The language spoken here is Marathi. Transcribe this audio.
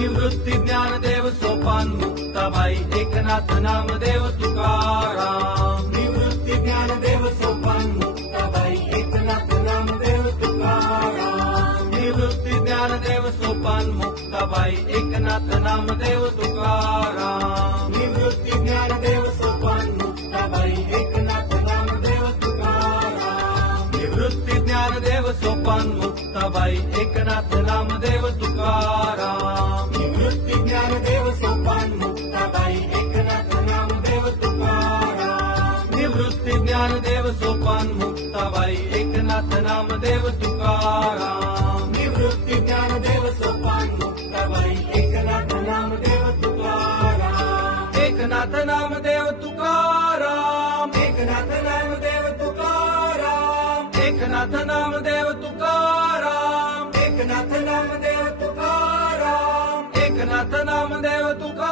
निवृत्ती ज्ञानदेव सोपान मुक्ताबाई एकनाथ नामदेव तुकाराम निवृत्ती ज्ञानदेव सोपान मुक्ताबाई एकनाथ नामदेव तुकाराम निवृत्ती ज्ञानदेव सोपान मुक्ताबाई एकनाथ नामदेव तुकाराम निवृत्ती ज्ञानदेव सोपान मुक्ताबाई एकनाथ नामदेव तुकाराम निवृत्ती ज्ञानदेव सोपान मुक्ताबाई एकनाथ नामदेव तुकाराम निवृत्ती ज्ञानदेव सोपान मुक्ताबाई एकनाथ नामदेव तुकाराम निवृत्ती ज्ञानदेव सोपान मुक्ताबाई एकनाथ नामदेव तुकाराम निवृत्ती ज्ञानदेव सोपान मुक्ताबाई एकनाथ नामदेव तुकाराम एकनाथ नामदेव तुकाराम एकनाथ नामदेव तुकाराम एकनाथ नामदेव तुकाराम एकनाथ नामदेव तुकाराम एकनाथ नामदेव तुकाराम